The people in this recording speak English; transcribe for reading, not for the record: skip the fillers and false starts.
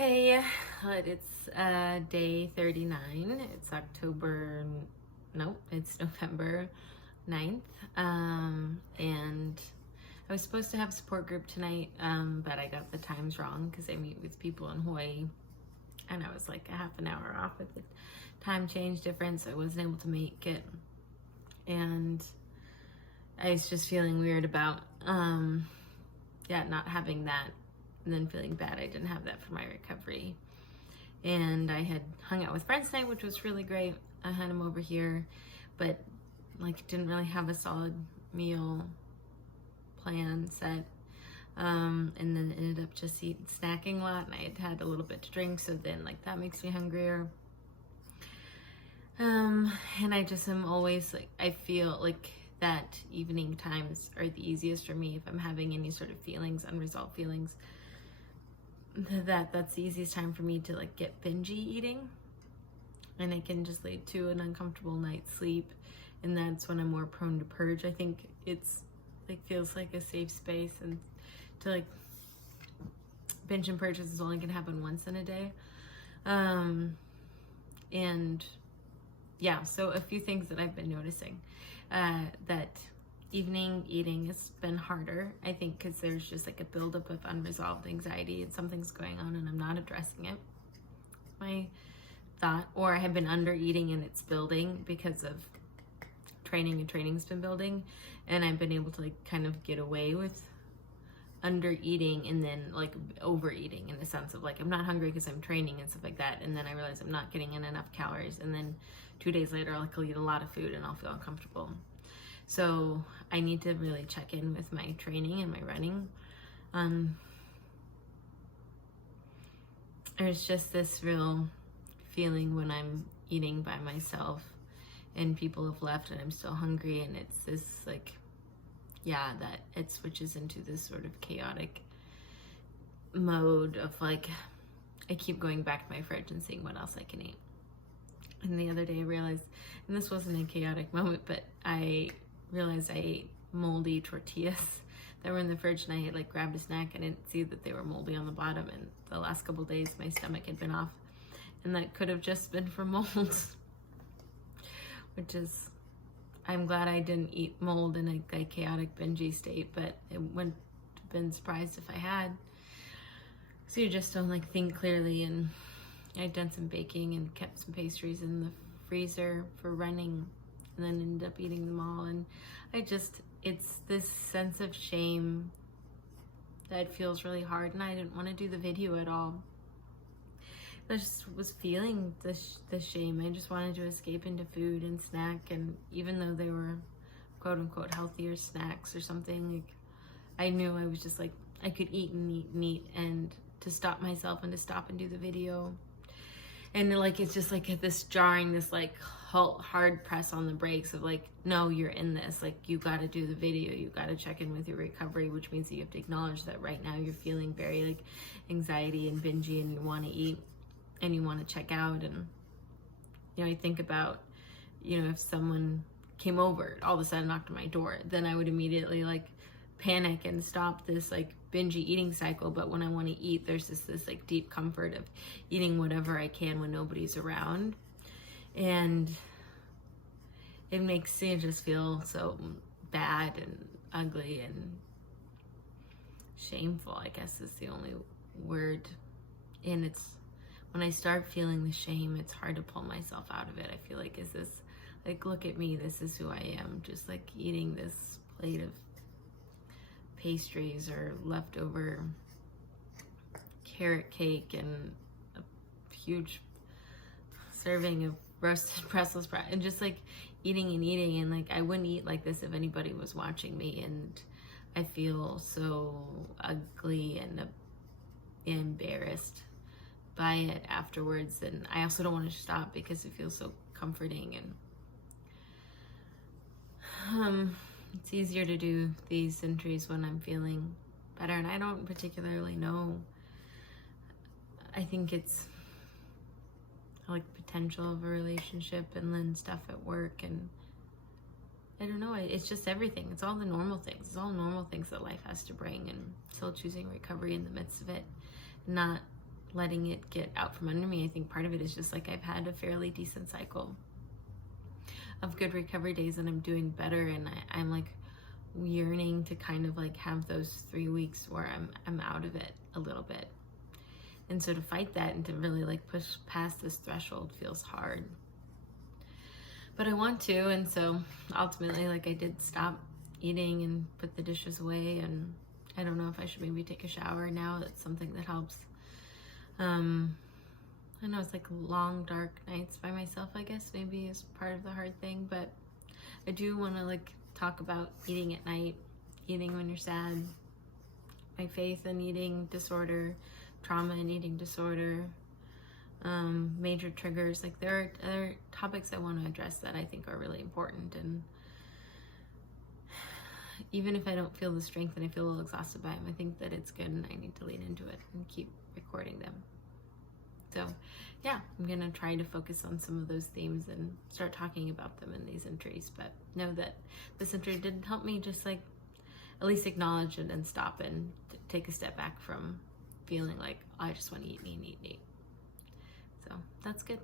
Hey, it's day 39. It's November 9th. And I was supposed to have a support group tonight, but I got the times wrong because I meet with people in Hawaii. And I was like a half an hour off with the time change difference, so I wasn't able to make it. And I was just feeling weird about, not having that. And then feeling bad I didn't have that for my recovery. And I had hung out with friends tonight, which was really great. I had them over here, but didn't really have a solid meal plan set. And then ended up just snacking a lot, and I had had a little bit to drink, so then that makes me hungrier. And I just am always I feel like that evening times are the easiest for me if I'm having any sort of feelings, unresolved feelings. That's the easiest time for me to get bingey eating, and it can just lead to an uncomfortable night's sleep, and that's when I'm more prone to purge. I think it's feels like a safe space, and to binge and purges is only gonna happen once in a day. And yeah, so a few things that I've been noticing, that evening eating has been harder, I think, because there's just a buildup of unresolved anxiety and something's going on and I'm not addressing it. My thought, or I have been under eating and it's building because of training, and training's been building, and I've been able to kind of get away with under eating and then overeating, in the sense of I'm not hungry because I'm training and stuff like that, and then I realize I'm not getting in enough calories, and then 2 days later I'll eat a lot of food and I'll feel uncomfortable. So I need to really check in with my training and my running. There's just this real feeling when I'm eating by myself and people have left and I'm still hungry, and it's this that it switches into this sort of chaotic mode of I keep going back to my fridge and seeing what else I can eat. And the other day I realized, and this wasn't a chaotic moment, but I realized I ate moldy tortillas that were in the fridge, and I had grabbed a snack and I didn't see that they were moldy on the bottom, and the last couple days my stomach had been off, and that could have just been from mold. Which is, I'm glad I didn't eat mold in a chaotic bingey state, but it wouldn't have been surprised if I had. So you just don't think clearly, and I'd done some baking and kept some pastries in the freezer for running, and then ended up eating them all. And it's this sense of shame that feels really hard, and I didn't want to do the video at all. I just was feeling the shame. I just wanted to escape into food and snack, and even though they were quote unquote healthier snacks or something, I knew I was just I could eat and eat and eat, and to stop myself and to stop and do the video. And it's just this jarring, this hard press on the brakes of no, you're in this, you got to do the video, you got to check in with your recovery, which means that you have to acknowledge that right now you're feeling very anxiety and bingey, and you want to eat and you want to check out. And I think about if someone came over, all of a sudden knocked on my door, then I would immediately panic and stop this bingey eating cycle. But when I want to eat, there's this deep comfort of eating whatever I can when nobody's around, and it makes me just feel so bad and ugly and shameful, I guess is the only word. And it's when I start feeling the shame, it's hard to pull myself out of it. I feel is this look at me, this is who I am, just eating this plate of pastries or leftover carrot cake and a huge serving of roasted Brussels sprout, and just eating and eating, and I wouldn't eat like this if anybody was watching me, and I feel so ugly and embarrassed by it afterwards. And I also don't want to stop because it feels so comforting, and it's easier to do these entries when I'm feeling better, and I don't particularly know. I think it's potential of a relationship, and then stuff at work, and I don't know, it's just everything. It's all the normal things. It's all normal things that life has to bring, and still choosing recovery in the midst of it, not letting it get out from under me. I think part of it is just like I've had a fairly decent cycle of good recovery days and I'm doing better, and I'm like yearning to kind of like have those 3 weeks where I'm out of it a little bit. And so to fight that and to really like push past this threshold feels hard. But I want to, and so ultimately like I did stop eating and put the dishes away, and I don't know if I should maybe take a shower now. That's something that helps. I know it's like long dark nights by myself, I guess maybe is part of the hard thing, but I do want to like talk about eating at night, eating when you're sad, my faith in eating disorder, trauma and eating disorder, major triggers. Like there are other topics I want to address that I think are really important, and even if I don't feel the strength and I feel a little exhausted by them, I think that it's good and I need to lean into it and keep recording them. So yeah, I'm gonna try to focus on some of those themes and start talking about them in these entries, but know that this entry didn't help me just like at least acknowledge it and stop and take a step back from feeling like, oh, I just want to eat. So that's good.